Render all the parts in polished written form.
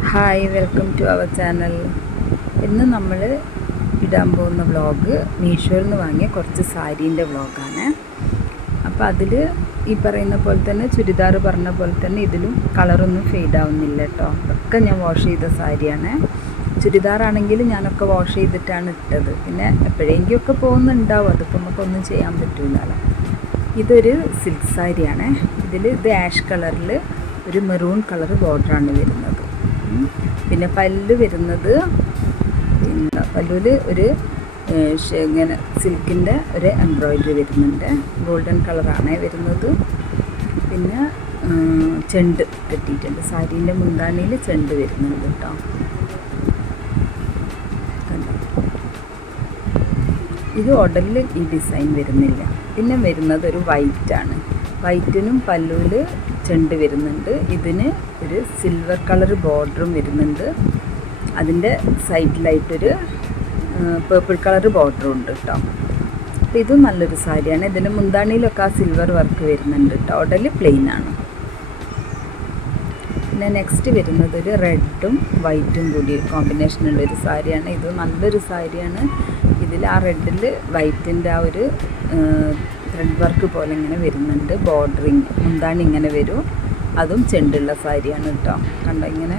Hi, welcome to our channel. ഇന്ന് നമ്മൾ ഇടാൻ പോകുന്ന വ്ളോഗ് മീഷോയിൽ നിന്ന് വാങ്ങിയ കുറച്ച് സാരീൻ്റെ വ്ളോഗാണ്. അപ്പോൾ അതിൽ ഈ പറയുന്ന പോലെ തന്നെ ചുരിദാർ പറഞ്ഞ പോലെ തന്നെ ഇതിലും കളറൊന്നും ഫെയ്ഡ് ആവുന്നില്ല കേട്ടോ. ഒക്കെ ഞാൻ വാഷ് ചെയ്ത സാരിയാണ്. ചുരിദാറാണെങ്കിൽ ഞാനൊക്കെ വാഷ് ചെയ്തിട്ടാണ് ഇട്ടത്. പിന്നെ എപ്പോഴെങ്കിലുമൊക്കെ പോകുന്നുണ്ടാവും, അതിപ്പോൾ നമുക്കൊന്നും ചെയ്യാൻ പറ്റില്ലല്ലോ. ഇതൊരു സിൽക്ക് സാരിയാണ്. ഇത് ആഷ് കളറിൽ ഒരു മെറൂൺ കളർ ബോർഡറാണ് വരുന്നത്. പിന്നെ പല്ല് വരുന്നത്, പിന്നെ പല്ലുവിൽ ഒരു ഇങ്ങനെ സിൽക്കിൻ്റെ ഒരു എംബ്രോയിഡറി വരുന്നുണ്ട്. ഗോൾഡൻ കളറാണ് വരുന്നത്. പിന്നെ ചെണ്ട് കെട്ടിയിട്ടുണ്ട്. സാരീൻ്റെ മുന്താണിയിൽ ചെണ്ട് വരുന്നുണ്ട് കേട്ടോ. ഇത് ഉടലിൽ ഈ ഡിസൈൻ വരുന്നില്ല. പിന്നെ വരുന്നത് ഒരു വൈറ്റാണ്. വൈറ്റിനും പല്ലുവിൽ ചെണ്ട് വരുന്നുണ്ട്. ഇതിന് ഒരു സിൽവർ കളർ ബോർഡറും വരുന്നുണ്ട്. അതിൻ്റെ സൈഡിലായിട്ടൊരു പേർപ്പിൾ കളർ ബോർഡറും ഉണ്ട് കേട്ടോ. അപ്പോൾ ഇത് നല്ലൊരു സാരിയാണ്. ഇതിൻ്റെ മുന്താണിയിലൊക്കെ ആ സിൽവർ വർക്ക് വരുന്നുണ്ട് കേട്ടോ. ഉടൽ പ്ലെയിനാണ്. പിന്നെ നെക്സ്റ്റ് വരുന്നത് ഒരു റെഡും വൈറ്റും കൂടി കോമ്പിനേഷനുള്ളൊരു സാരിയാണ്. ഇത് നല്ലൊരു സാരിയാണ്. ഇതിൽ ആ റെഡിൽ വൈറ്റിൻ്റെ ആ ഒരു ത്രെഡ് വർക്ക് പോലെ ഇങ്ങനെ വരുന്നുണ്ട്. ബോർഡറിങ് മുന്താണി ഇങ്ങനെ വരും. അതും ചെണ്ടുള്ള സാരിയാണ് കേട്ടോ. കണ്ടോ, ഇങ്ങനെ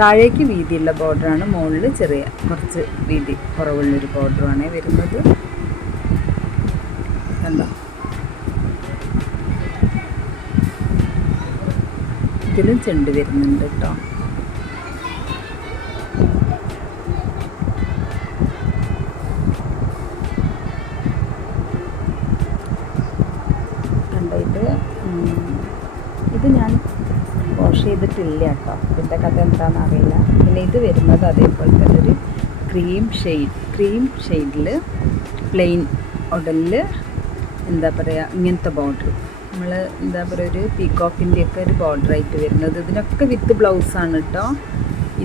താഴേക്ക് വീതിയുള്ള ബോർഡറാണ്, മുകളിൽ ചെറിയ കുറച്ച് വീതി കുറവുള്ളൊരു ബോർഡറുമാണ് വരുന്നത്. കണ്ടോ, ഇതിലും ചെണ്ട് വരുന്നുണ്ട് കേട്ടോ. ഇത് ഞാൻ വാഷ് ചെയ്തിട്ടില്ല കേട്ടോ. ഇതിൻ്റെ കഥ എന്താണെന്ന് അറിയില്ല. പിന്നെ ഇത് വരുന്നത് അതേപോലെ തന്നെ ഒരു ക്രീം ഷെയ്ഡിൽ പ്ലെയിൻ ഉടലിൽ എന്താ പറയുക, ഇങ്ങനത്തെ ബോർഡർ, നമ്മൾ എന്താ പറയുക, ഒരു പീക്കോക്കിൻ്റെയൊക്കെ ഒരു ബോർഡറായിട്ട് വരുന്നത്. ഇതിനൊക്കെ വിത്ത് ബ്ലൗസാണ് കേട്ടോ.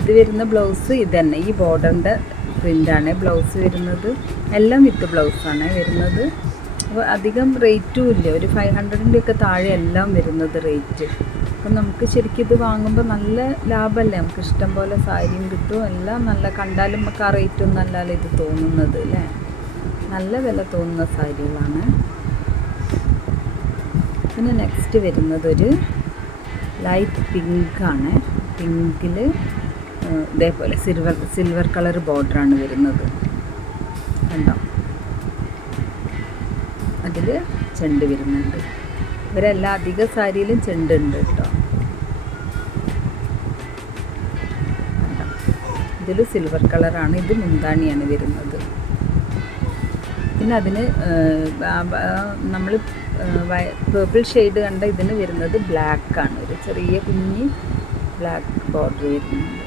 ഇത് വരുന്ന ബ്ലൗസ് ഇത് തന്നെ, ഈ ബോർഡറിൻ്റെ പ്രിൻ്റാണ് ബ്ലൗസ് വരുന്നത്. എല്ലാം വിത്ത് ബ്ലൗസാണ് വരുന്നത്. അപ്പോൾ അധികം റേറ്റും ഇല്ല. ഒരു 500-ൻ്റെ ഒക്കെ താഴെ എല്ലാം വരുന്നത് റേറ്റ്. അപ്പം നമുക്ക് ശരിക്കും ഇത് വാങ്ങുമ്പോൾ നല്ല ലാഭമല്ലേ. നമുക്ക് ഇഷ്ടം പോലെ സാരിയും കിട്ടും. എല്ലാം നല്ല, കണ്ടാലും നമുക്ക് ആ റേറ്റൊന്നും അല്ലല്ലോ ഇത് തോന്നുന്നത് അല്ലേ. നല്ല വില തോന്നുന്ന സാരികളാണ്. പിന്നെ നെക്സ്റ്റ് വരുന്നത് ഒരു ലൈറ്റ് പിങ്കാണ്. പിങ്കിൽ ഇതേപോലെ സിൽവർ കളർ ബോർഡറാണ് വരുന്നത്. കണ്ടോ, അതിൽ ചെണ്ട് വരുന്നുണ്ട്. ഇവരെല്ലാ അധിക സാരിയിലും ചെണ്ടുണ്ട് കേട്ടോ. ഇതിൽ സിൽവർ കളറാണ്. ഇത് മുന്താണിയാണ് വരുന്നത്. പിന്നെ അതിന് നമ്മൾ പേർപ്പിൾ ഷെയ്ഡ് കണ്ട ഇതിന് വരുന്നത് ബ്ലാക്കാണ്. ഒരു ചെറിയ കുഞ്ഞി ബ്ലാക്ക് ബോർഡർ വരുന്നുണ്ട്.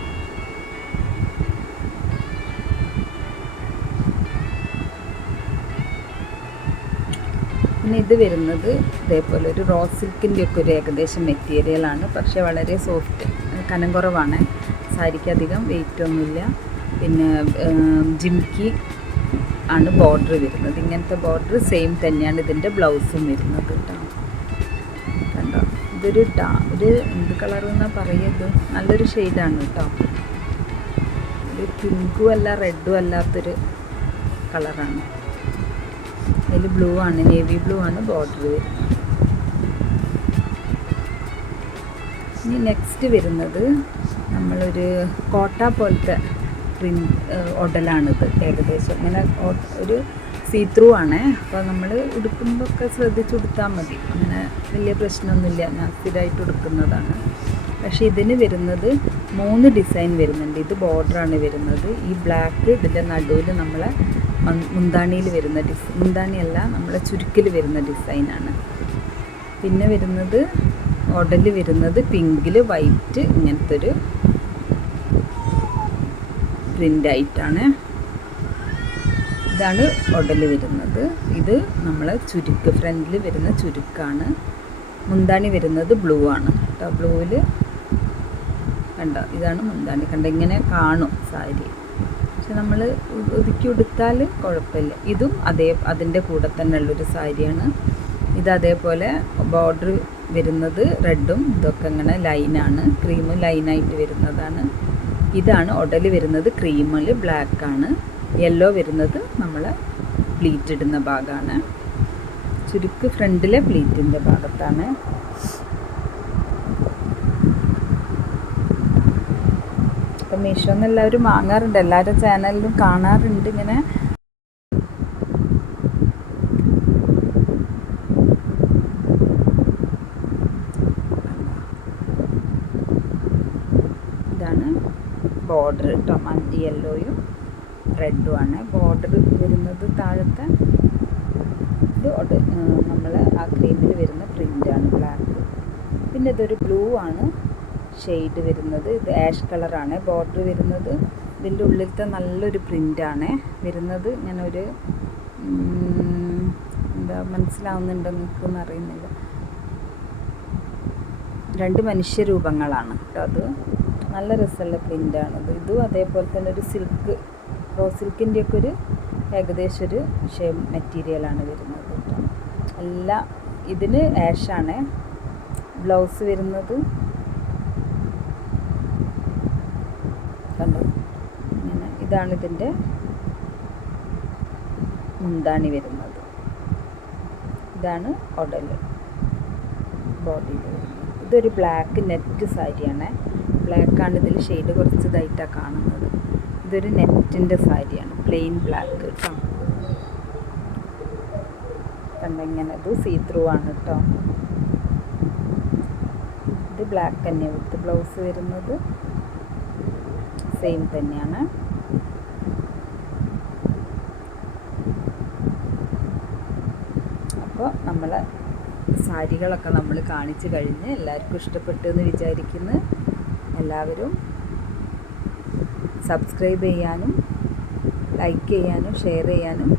പിന്നെ ഇത് വരുന്നത് ഇതേപോലെ ഒരു റോസ് സിൽക്കിൻ്റെ ഒക്കെ ഒരു ഏകദേശം മെറ്റീരിയലാണ്. പക്ഷേ വളരെ സോഫ്റ്റ്, കനം കുറവാണ്. സാരിക്ക് അധികം വെയിറ്റ് ഒന്നുമില്ല. പിന്നെ ജിംക്കി ആണ് ബോർഡർ വരുന്നത്. ഇങ്ങനത്തെ ബോർഡർ സെയിം തന്നെയാണ് ഇതിൻ്റെ ബ്ലൗസും വരുന്നത് കേട്ടോ. കണ്ടോ, ഇതൊരു എന്ത് കളറെന്നാണ് പറയുന്നത്, നല്ലൊരു ഷെയ്ഡാണ് കേട്ടോ. ഒരു പിങ്കും അല്ല റെഡും അല്ലാത്തൊരു കളറാണ്. അതിൽ ബ്ലൂ ആണ്, നേവി ബ്ലൂ ആണ് ബോർഡർ വരുന്നത്. ഇനി നെക്സ്റ്റ് വരുന്നത് നമ്മളൊരു കോട്ട പോലത്തെ ഉടലാണിത്. ഏകദേശം ഇങ്ങനെ ഒരു സീത്രൂ ആണ്. അപ്പോൾ നമ്മൾ ഉടുക്കുമ്പോൾ ഒക്കെ ശ്രദ്ധിച്ചുടുത്താൽ മതി. അങ്ങനെ വലിയ പ്രശ്നമൊന്നുമില്ല. ഞാൻ സ്ഥിരമായിട്ട് ഉടുക്കുന്നതാണ്. പക്ഷേ ഇതിന് വരുന്നത് 3 ഡിസൈൻ വരുന്നുണ്ട്. ഇത് ബോർഡറാണ് വരുന്നത്. ഈ ബ്ലാക്ക് ഇതിൻ്റെ നടുവിൽ നമ്മളെ മുന്താണിയിൽ വരുന്ന മുന്താണിയല്ല, നമ്മളെ ചുരുക്കിൽ വരുന്ന ഡിസൈനാണ്. പിന്നെ വരുന്നത് ഉടല് വരുന്നത് പിങ്കിൽ വൈറ്റ് ഇങ്ങനത്തെ ഒരു പ്രിൻ്റായിട്ടാണ്. ഇതാണ് ഉടല് വരുന്നത്. ഇത് നമ്മളെ ചുരുക്ക്, ഫ്രണ്ടിൽ വരുന്ന ചുരുക്കാണ്. മുന്താണി വരുന്നത് ബ്ലൂ ആണ് കേട്ടോ. ബ്ലൂവിൽ കണ്ടോ, ഇതാണ് മുന്താണി. കണ്ടോ, ഇങ്ങനെ കാണും സാരി. പക്ഷെ നമ്മൾ ഒതുക്കി ഉടുത്താൽ കുഴപ്പമില്ല. ഇതും അതിൻ്റെ കൂടെ തന്നെ ഉള്ളൊരു സാരിയാണ്. ഇത് അതേപോലെ ബോർഡർ വരുന്നത് റെഡും, ഇതൊക്കെ ഇങ്ങനെ ലൈനാണ്, ക്രീം ലൈനായിട്ട് വരുന്നതാണ്. ഇതാണ് ഉടൽ വരുന്നത്, ക്രീമിൽ ബ്ലാക്കാണ്. യെല്ലോ വരുന്നത് നമ്മളെ പ്ലീറ്റ് ഇടുന്ന ഭാഗമാണ്. ചുരുക്ക് ഫ്രണ്ടിലെ പ്ലീറ്റിൻ്റെ ഭാഗത്താണ്. അപ്പം മീഷോന്ന് എല്ലാവരും വാങ്ങാറുണ്ട്, എല്ലാവരുടെ ചാനലിലും കാണാറുണ്ട് ഇങ്ങനെ. ഇതാണ് ബോർഡർ കേട്ടോ, യെല്ലോയും റെഡുമാണ് ബോർഡർ വരുന്നത്. താഴത്തെ ഇത് നമ്മൾ ആ ക്രീമിൽ വരുന്ന പ്രിൻ്റാണ്, ബ്ലാക്ക്. പിന്നെ ഇതൊരു ബ്ലൂ ആണ് ഷെയ്ഡ് വരുന്നത്. ഇത് ആഷ് കളറാണ് ബോർഡർ വരുന്നത്. ഇതിൻ്റെ ഉള്ളിലത്തെ നല്ലൊരു പ്രിൻ്റാണ് വരുന്നത്. ഇങ്ങനെ ഒരു എന്താ മനസ്സിലാവുന്നുണ്ടോ നിൽക്കുമെന്ന് അറിയുന്നില്ല. 2 മനുഷ്യരൂപങ്ങളാണ് കേട്ടോ. അത് നല്ല രസമുള്ള പ്രിൻ്റാണത്. ഇതും അതേപോലെ തന്നെ ഒരു സിൽക്ക്, റോസ് സിൽക്കിൻ്റെയൊക്കെ ഒരു ഏകദേശം ഒരു മെറ്റീരിയലാണ് വരുന്നത് കേട്ടോ. എല്ലാം ഇതിന് ആഷാണ്. ബ്ലൗസ് വരുന്നത് കണ്ടോ ഇങ്ങനെ. ഇതാണ് ഇതിൻ്റെ മുന്താണി വരുന്നത്. ഇതാണ് ഉടൽ ബോഡിയിൽ വരുന്നത്. ഇതൊരു ബ്ലാക്ക് നെറ്റ് സാരിയാണ്. ബ്ലാക്കാണ് ഇതിൽ ഷെയ്ഡ് കുറച്ച് ഇതായിട്ടാണ് കാണുന്നത്. ഇതൊരു നെറ്റിൻ്റെ സാരിയാണ്, പ്ലെയിൻ ബ്ലാക്ക് കേട്ടോ. കണ്ടിങ്ങനെ ഇത് സീ ത്രൂ ആണ് കേട്ടോ. ഇത് ബ്ലാക്ക് തന്നെ വിത്ത് ബ്ലൗസ് വരുന്നത് സെയിം തന്നെയാണ്. അപ്പോൾ നമ്മൾ സാരികളൊക്കെ നമ്മൾ കാണിച്ച് കഴിഞ്ഞ് എല്ലാവർക്കും ഇഷ്ടപ്പെട്ടു എന്ന് വിചാരിക്കുന്നു. എല്ലാവരും സബ്സ്ക്രൈബ് ചെയ്യാനും ലൈക്ക് ചെയ്യാനും ഷെയർ ചെയ്യാനും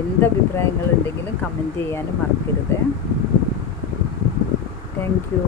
എന്ത് അഭിപ്രായങ്ങളുണ്ടെങ്കിലും കമൻറ്റ് ചെയ്യാനും മറക്കരുത്. Thank you.